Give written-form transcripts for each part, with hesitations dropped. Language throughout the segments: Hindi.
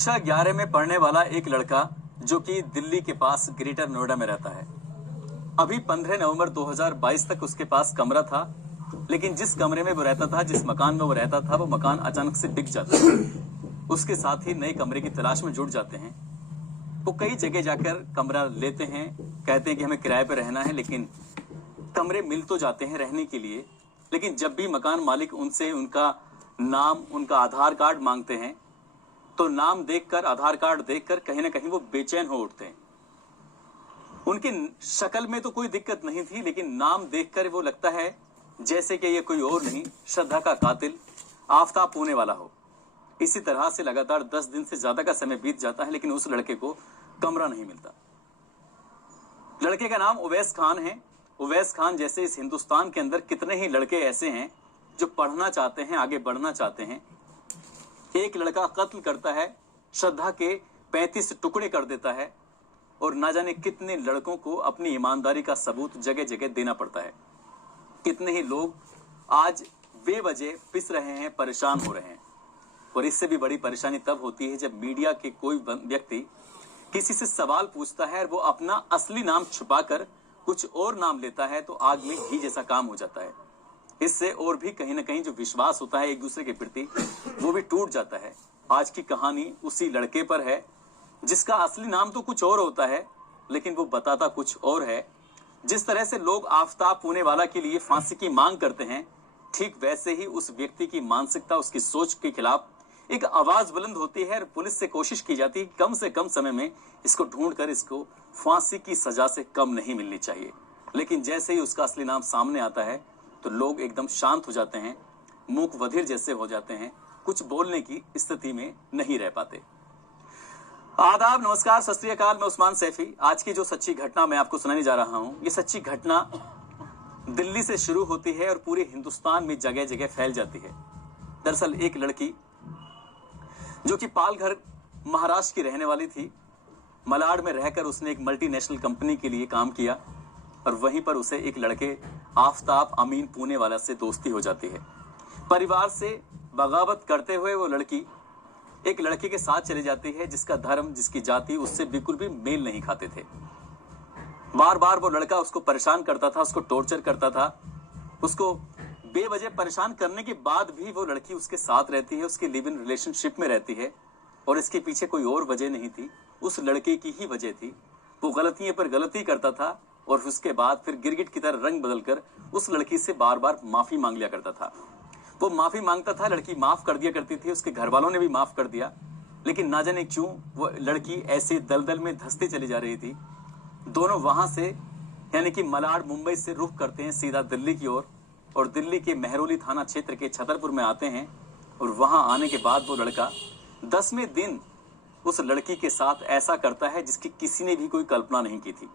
कक्षा 11 में पढ़ने वाला एक लड़का जो कि दिल्ली के पास ग्रेटर नोएडा में रहता है। अभी 15 नवंबर 2022 तक उसके पास कमरा था, लेकिन जिस कमरे में वो रहता था, जिस मकान में वो रहता था, वो मकान अचानक से बिक जाता है। उसके साथ ही नए कमरे की तलाश में जुट जाते हैं। वो कई जगह जाकर कमरा लेते हैं, कहते हैं कि हमें किराए पर रहना है, लेकिन कमरे मिल तो जाते हैं रहने के लिए। लेकिन जब भी मकान मालिक उनसे उनका नाम, उनका आधार कार्ड मांगते हैं, तो नाम देखकर, आधार कार्ड देखकर कहीं ना कहीं वो बेचैन हो उठते हैं। उनकी शक्ल में तो कोई दिक्कत नहीं थी, लेकिन नाम देखकर वो लगता है जैसे कि ये कोई और नहीं, श्रद्धा का कातिल आफताब पूने वाला हो। इसी तरह से लगातार 10 दिन से ज्यादा का समय बीत जाता है, लेकिन उस लड़के को कमरा नहीं मिलता। लड़के का नाम उवैस खान है। उवैस खान जैसे इस हिंदुस्तान के अंदर कितने ही लड़के ऐसे हैं जो पढ़ना चाहते हैं, आगे बढ़ना चाहते हैं। एक लड़का कत्ल करता है, श्रद्धा के 35 टुकड़े कर देता है, और ना जाने कितने लड़कों को अपनी ईमानदारी का सबूत जगह जगह देना पड़ता है। कितने ही लोग आज बेवजह पिस रहे हैं, परेशान हो रहे हैं। और इससे भी बड़ी परेशानी तब होती है जब मीडिया के कोई व्यक्ति किसी से सवाल पूछता है और वो अपना असली नाम छुपाकर कुछ और नाम लेता है, तो आग में घी जैसा काम हो जाता है। इससे और भी कहीं ना कहीं जो विश्वास होता है एक दूसरे के प्रति, वो भी टूट जाता है। आज की कहानी उसी लड़के पर है जिसका असली नाम तो कुछ और होता है, लेकिन वो बताता कुछ और है। जिस तरह से लोग आफताब पूने वाला के लिए फांसी की मांग करते हैं, ठीक वैसे ही उस व्यक्ति की मानसिकता, उसकी सोच के खिलाफ एक आवाज बुलंद होती है और पुलिस से कोशिश की जाती है कम से कम समय में इसको ढूंढकर इसको फांसी की सजा से कम नहीं मिलनी चाहिए। लेकिन जैसे ही उसका असली नाम सामने आता है तो लोग एकदम शांत हो जाते हैं, मूक बधिर जैसे हो जाते हैं, कुछ बोलने की स्थिति में नहीं रह पाते। आदाब, नमस्कार, सत श्री अकाल। मैं उस्मान सैफी। आज की जो सच्ची घटना मैं आपको सुनाने जा रहा हूं, ये सच्ची घटना दिल्ली से शुरू होती है और पूरे हिंदुस्तान में जगह जगह फैल जाती है। दरअसल एक लड़की जो कि पालघर महाराष्ट्र की रहने वाली थी, मलाड में रहकर उसने एक मल्टीनेशनल कंपनी के लिए काम किया और वहीं पर उसे एक लड़के आफताब अमीन पूने वाला से दोस्ती हो जाती है। परिवार से बगावत करते हुए वो लड़की एक लड़के के साथ चली जाती है जिसका धर्म, जिसकी जाति उससे बिल्कुल भी मेल नहीं खाते थे। बार बार वो लड़का उसको परेशान करता था, उसको टॉर्चर करता था। उसको बेवजह परेशान करने के बाद भी वो लड़की उसके साथ रहती है, उसके लिव इन रिलेशनशिप में रहती है, और इसके पीछे कोई और वजह नहीं थी, उस लड़के की ही वजह थी। वो गलतियों पर गलती करता था और उसके बाद फिर गिरगिट की तरह रंग बदलकर उस लड़की से बार बार माफी मांग लिया करता था। वो माफी मांगता था, लड़की माफ कर दिया करती थी, उसके घर वालों ने भी माफ कर दिया, लेकिन ना जाने क्यों वो लड़की ऐसे दलदल में धंसती चली जा रही थी। दोनों वहां से यानी कि मलाड मुंबई से रुख करते हैं सीधा दिल्ली की ओर, और दिल्ली के मेहरौली थाना क्षेत्र के छतरपुर में आते हैं। और वहां आने के बाद वो लड़का 10वें दिन उस लड़की के साथ ऐसा करता है जिसकी किसी ने भी कोई कल्पना नहीं की थी।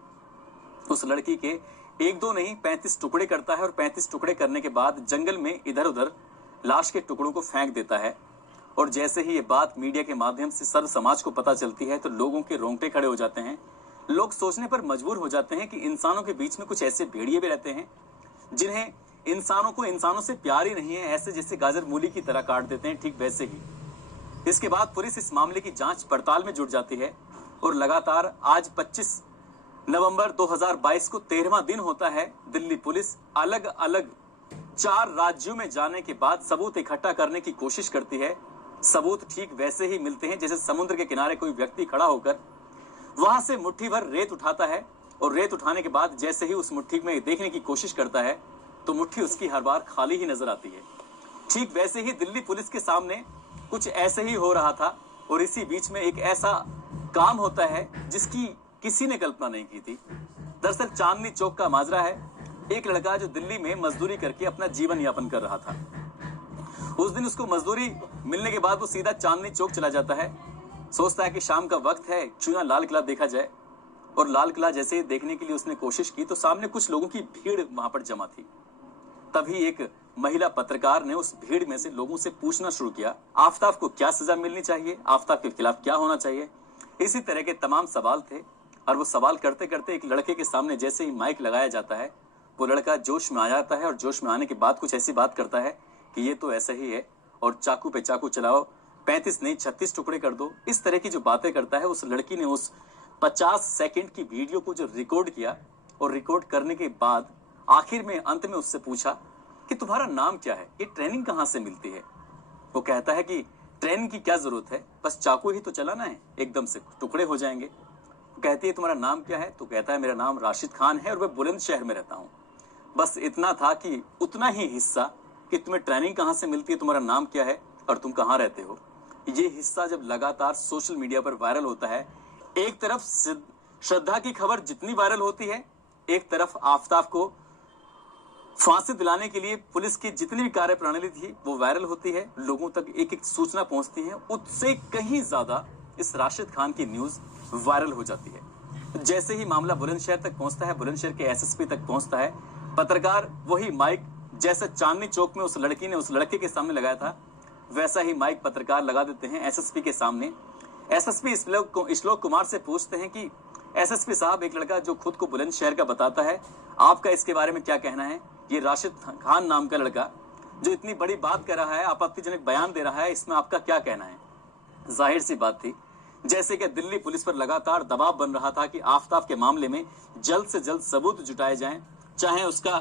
उस लड़की के एक दो नहीं 35 टुकड़े करता है, और 35 टुकड़े करने के बाद जंगल में इधर उधर लाश के टुकड़ों को फेंक देता है। और जैसे ही ये बात मीडिया के माध्यम से सर्व समाज को पता चलती है तो लोगों के रोंगटे खड़े हो जाते हैं। लोग सोचने पर मजबूर हो जाते हैं कि इंसानों के बीच में कुछ ऐसे भेड़िए भी रहते हैं जिन्हें इंसानों को इंसानों से प्यार ही नहीं है, ऐसे जैसे गाजर मूली की तरह काट देते हैं, ठीक वैसे ही। इसके बाद पुलिस इस मामले की जांच पड़ताल में जुट जाती है और लगातार आज 25 नवंबर 2022 को 13वां दिन होता है। दिल्ली पुलिस अलग अलग 4 राज्यों में जाने के बाद सबूत इकट्ठा करने की कोशिश करती है। सबूत ठीक वैसे ही मिलते हैं जैसे समुद्र के किनारे कोई व्यक्ति खड़ा होकर वहां से मुट्ठी भर रेत उठाता है, और रेत उठाने के बाद जैसे ही उस मुट्ठी में देखने की कोशिश करता है तो मुट्ठी उसकी हर बार खाली ही नजर आती है। ठीक वैसे ही दिल्ली पुलिस के सामने कुछ ऐसे ही हो रहा था, और इसी बीच में एक ऐसा काम होता है जिसकी किसी ने कल्पना नहीं की थी। दरअसल चांदनी चौक का माजरा है। एक लड़का जो दिल्ली में मजदूरी करके अपना जीवन यापन कर रहा था, उस दिन उसको मजदूरी मिलने के बाद वो सीधा चांदनी चौक चला जाता है। सोचता है कि शाम का वक्त है, क्यों ना लाल किला देखा जाए। और लाल किला जैसे देखने के लिए उसने कोशिश की तो सामने कुछ लोगों की भीड़ वहां पर जमा थी। तभी एक महिला पत्रकार ने उस भीड़ में से लोगों से पूछना शुरू किया, आफताब को क्या सजा मिलनी चाहिए, आफताब के खिलाफ क्या होना चाहिए। इसी तरह के तमाम सवाल थे, और वो सवाल करते करते एक लड़के के सामने जैसे ही माइक लगाया जाता है, वो लड़का जोश में आ जाता है, और जोश में आने के बाद कुछ ऐसी बात करता है कि ये तो ऐसा ही है, और चाकू पे चाकू चलाओ, 35 नहीं 36 टुकड़े कर दो, इस तरह की जो बातें करता है। उस लड़की ने उस 50 सेकंड की वीडियो को जो रिकॉर्ड किया और रिकॉर्ड करने के बाद आखिर में अंत में उससे पूछा कि तुम्हारा नाम क्या है, ये ट्रेनिंग कहां से मिलती है। वो कहता है कि ट्रेनिंग की क्या जरूरत है, बस चाकू ही तो चलाना है, एकदम से टुकड़े हो जाएंगे। वो कहती है तुम्हारा नाम क्या है, तो कहता है मेरा नाम राशिद खान है और मैं बुलंदशहर में रहता हूं। बस इतना था कि उतना ही हिस्सा कि तुम्हें ट्रेनिंग कहां से मिलती है, तुम्हारा नाम क्या है और तुम कहां रहते हो, ये हिस्सा जब लगातार सोशल मीडिया पर वायरल होता है, एक तरफ श्रद्धा की खबर जितनी वायरल होती है, एक तरफ आफताब को फांसी दिलाने के लिए पुलिस की जितनी भी कार्य प्रणाली थी वो वायरल होती है, लोगों तक एक एक सूचना पहुंचती है, उससे कहीं ज्यादा इस राशिद खान की न्यूज वायरल हो जाती है। जैसे ही मामला बुलंदशहर तक पहुंचता है, बुलंदशहर के एसएसपी तक पहुंचता है, पत्रकार वही माइक जैसे चांदनी चौक में उस लड़की ने उस लड़के के सामने लगाया था, वैसा ही माइक पत्रकार लगा देते हैं एसएसपी के सामने। एसएसपी श्लोक कुमार से पूछते हैं कि एसएसपी साहब, एक लड़का जो खुद को बुलंदशहर का बताता है, आपका इसके बारे में क्या कहना है। ये राशिद खान नाम का लड़का जो इतनी बड़ी बात कर रहा है, आपत्तिजनक बयान दे रहा है, इसमें आपका क्या कहना है। जाहिर सी बात थी, जैसे कि दिल्ली पुलिस पर लगातार दबाव बन रहा था कि आफताब के मामले में जल्द से जल्द सबूत जुटाए जाएं, चाहे उसका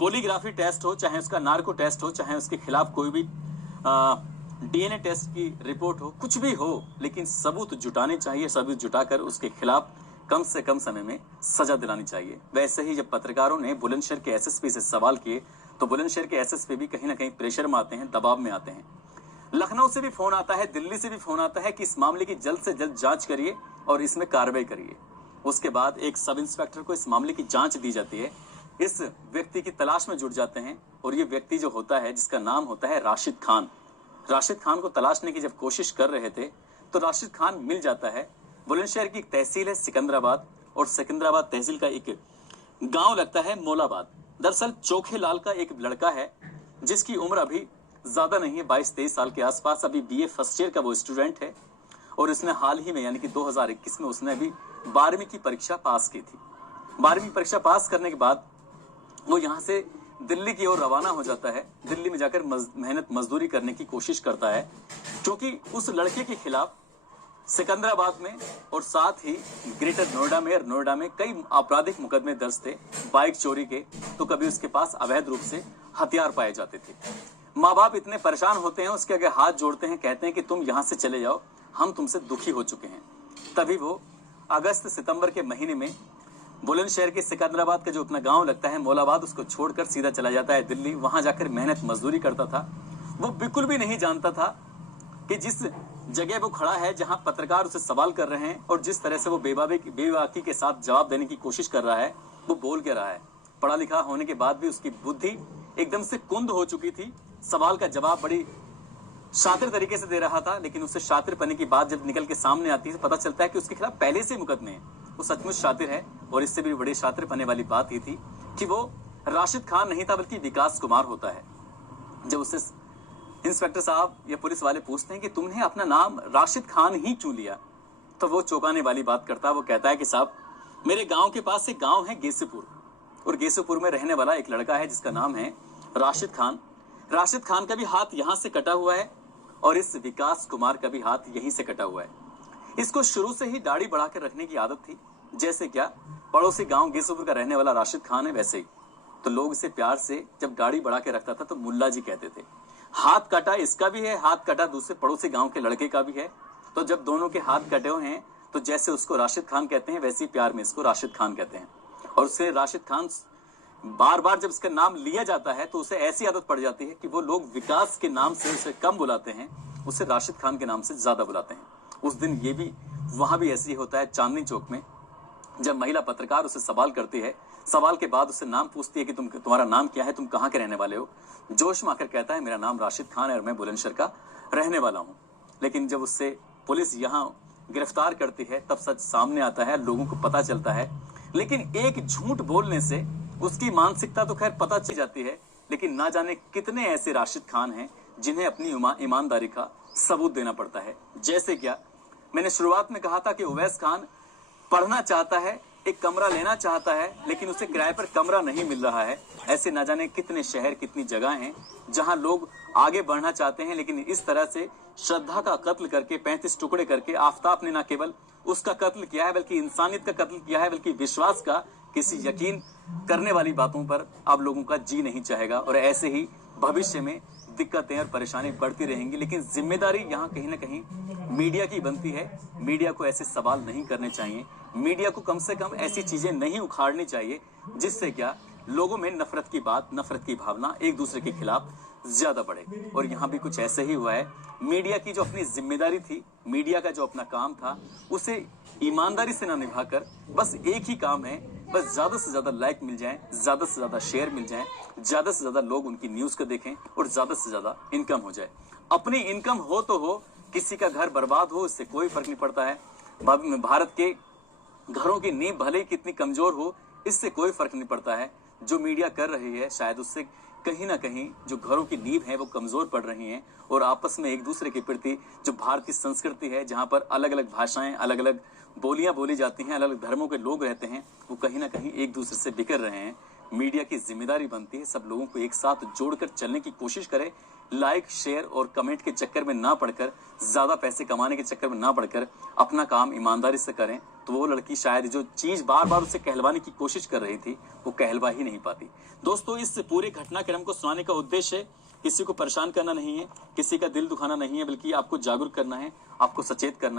पॉलीग्राफी टेस्ट हो, चाहे उसका नार्को टेस्ट हो, चाहे उसके खिलाफ कोई भी डीएनए टेस्ट की रिपोर्ट हो, कुछ भी हो, लेकिन सबूत जुटाने चाहिए। सबूत जुटाकर उसके खिलाफ कम से कम समय में सजा दिलानी चाहिए। वैसे ही जब पत्रकारों ने बुलंदशहर के एसएसपी से सवाल किए तो बुलंदशहर के एसएसपी भी कहीं ना कहीं प्रेशर में आते हैं, दबाव में आते हैं। लखनऊ से भी फोन आता है, दिल्ली से भी फोन आता है कि इस मामले की जल्द से जल्द जांच करिए और इसमें कार्रवाई करिए। उसके बाद एक सब इंस्पेक्टर को इस मामले की जांच दी जाती है। इस व्यक्ति की तलाश में जुट जाते हैं और ये व्यक्ति जो होता है, जिसका नाम होता है राशिद खान। राशिद खान को तलाशने की जब कोशिश कर रहे थे तो राशिद खान मिल जाता है। बुलंदशहर की एक तहसील है सिकंदराबाद, और सिकंदराबाद तहसील का एक गांव लगता है मोलाबाद। दरअसल चोखे लाल का एक लड़का है जिसकी उम्र अभी ज्यादा नहीं है, 22-23 साल के आसपास। अभी बीए फर्स्ट ईयर का वो स्टूडेंट है और उसने हाल ही में यानी कि 2021 में उसने अभी 12वीं की परीक्षा पास की थी। 12वीं परीक्षा पास करने के बाद वो यहाँ से दिल्ली की ओर रवाना हो जाता है। दिल्ली में जाकर मेहनत मजदूरी करने की कोशिश करता है, क्योंकि उस लड़के के खिलाफ सिकंदराबाद में और साथ ही ग्रेटर नोएडा में और नोएडा में कई आपराधिक मुकदमे दर्ज थे बाइक चोरी के। तो कभी उसके पास अवैध रूप से हथियार पाए जाते थे। माँ बाप इतने परेशान होते हैं, उसके आगे हाथ जोड़ते हैं, कहते हैं कि तुम यहाँ से चले जाओ, हम तुमसे दुखी हो चुके हैं। तभी वो अगस्त सितंबर के महीने में बुलंदशहर के सिकंदराबाद का जो अपना गांव लगता है मोलाबाद, उसको छोड़कर सीधा चला जाता है दिल्ली। वहां जाकर मेहनत मजदूरी करता था। वो बिल्कुल भी नहीं जानता था कि जिस जगह वो खड़ा है, जहां पत्रकार उसे सवाल कर रहे हैं और जिस तरह से वो बेबाकी के साथ जवाब देने की कोशिश कर रहा है, वो बोल क्या रहा है। पढ़ा लिखा होने के बाद भी उसकी बुद्धि एकदम से कुंद हो चुकी थी। सवाल का जवाब बड़ी शातिर तरीके से दे रहा था, लेकिन उससे शातिर पने की बात जब निकल के सामने आती है तो पता चलता है कि उसके खिलाफ पहले से मुकदमे हैं। वो सचमुच शातिर है। और इससे भी बड़ी शातिर पने वाली बात ये थी कि वो राशिद खान नहीं था बल्कि विकास कुमार होता है। जब उससे इंस्पेक्टर साहब या पुलिस वाले पूछते हैं कि तुमने अपना नाम राशिद खान ही क्यों लिया, तो वो चौंकाने वाली बात करता है। वो कहता है कि साहब, मेरे गांव के पास एक गांव है गेसूपुर, और गेसूपुर में रहने वाला एक लड़का है जिसका नाम है राशिद खान। राशिद खान का भी हाथ यहां से कटा हुआ है और इस विकास कुमार का भी हाथ यहीं से कटा हुआ है। इसको शुरू से ही दाढ़ी बढ़ाकर रखने की आदत थी। जैसे क्या पड़ोसी गांव गेसूपुर का रहने वाला राशिद खान है, वैसे ही तो लोग इसे प्यार से जब दाढ़ी बढ़ा के रखता था तो मुल्ला जी कहते थे। हाथ कटा इसका भी है, हाथ कटा दूसरे पड़ोसी गांव के लड़के का भी है। तो जब दोनों के हाथ कटे हुए हैं तो जैसे उसको राशिद खान कहते हैं, वैसे ही प्यार में इसको राशिद खान कहते हैं। और उससे राशिद खान बार बार जब इसका नाम लिया जाता है तो उसे ऐसी आदत पड़ जाती है कि वो लोग विकास के नाम से उसे कम बुलाते हैं, उसे राशिद खान के नाम से ज्यादा बुलाते हैं। उस दिन ये भी वहां भी ऐसे ही होता है चांदनी चौक में, जब महिला पत्रकार उसे सवाल करती है। सवाल के बाद उससे नाम पूछती है कि तुम्हारा नाम क्या है, तुम कहाँ के रहने वाले हो। जोश में आकर कहता है मेरा नाम राशिद खान है और मैं बुलंदशहर का रहने वाला हूँ। लेकिन जब उससे पुलिस यहाँ गिरफ्तार करती है तब सच सामने आता है, लोगों को पता चलता है। लेकिन एक झूठ बोलने से उसकी मानसिकता तो खैर पता चल जाती है, लेकिन ना जाने कितने ऐसे राशिद खान हैं जिन्हें अपनी ईमानदारी का सबूत देना पड़ता है। जैसे क्या मैंने शुरुआत में कहा था कि उवैस खान पढ़ना चाहता है, एक कमरा लेना चाहता है लेकिन उसे किराए पर कमरा नहीं मिल रहा है। ऐसे न जाने कितने शहर, कितनी जगह हैं जहां लोग आगे बढ़ना चाहते हैं, लेकिन इस तरह से श्रद्धा का कत्ल करके 35 टुकड़े करके आफताब ने न केवल उसका कत्ल किया है बल्कि इंसानियत का कत्ल किया है, बल्कि विश्वास का। किसी यकीन करने वाली बातों पर अब लोगों का जी नहीं चाहेगा और ऐसे ही भविष्य में दिक्कतें और परेशानी बढ़ती रहेंगी। लेकिन जिम्मेदारी यहाँ कहीं ना कहीं मीडिया की बनती है। मीडिया को ऐसे सवाल नहीं करने चाहिए, मीडिया को कम से कम ऐसी चीजें नहीं उखाड़नी चाहिए जिससे क्या लोगों में नफरत की बात, नफरत की भावना एक दूसरे के खिलाफ ज्यादा बढ़े। और यहाँ भी कुछ ऐसे ही हुआ है। मीडिया की जो अपनी जिम्मेदारी थी, मीडिया का जो अपना काम था, उसे ईमानदारी से ना निभाकर बस एक ही काम है, बस ज्यादा से ज्यादा लाइक मिल जाए, ज्यादा से ज्यादा शेयर मिल जाए, ज्यादा से ज्यादा लोग उनकी न्यूज को देखें और ज्यादा से ज्यादा इनकम हो जाए। अपनी इनकम हो तो हो, किसी का घर बर्बाद हो इससे कोई फर्क नहीं पड़ता है। भारत के घरों की नींव भले ही कितनी कमजोर हो, इससे कोई फर्क नहीं पड़ता है। जो मीडिया कर रही है शायद उससे कहीं ना कहीं जो घरों की नींव है वो कमजोर पड़ रही हैं और आपस में एक दूसरे के प्रति जो भारतीय संस्कृति है, जहां पर अलग अलग भाषाएं, अलग अलग बोलियां बोली जाती हैं, अलग अलग धर्मों के लोग रहते हैं, वो कहीं ना कहीं एक दूसरे से बिखर रहे हैं। मीडिया की जिम्मेदारी बनती है सब लोगों को एक साथ जोड़कर चलने की कोशिश करे। लाइक, शेयर और कमेंट के चक्कर में ना पड़कर, ज्यादा पैसे कमाने के चक्कर में ना पड़कर अपना काम ईमानदारी से करें तो वो लड़की शायद जो चीज बार बार उसे कहलवाने की कोशिश कर रही थी वो कहलवा ही नहीं पाती। दोस्तों, इस पूरे घटनाक्रम को सुनाने का उद्देश्य किसी को परेशान करना नहीं है, किसी का दिल दुखाना नहीं है, बल्कि आपको जागरूक करना है, आपको सचेत करना है।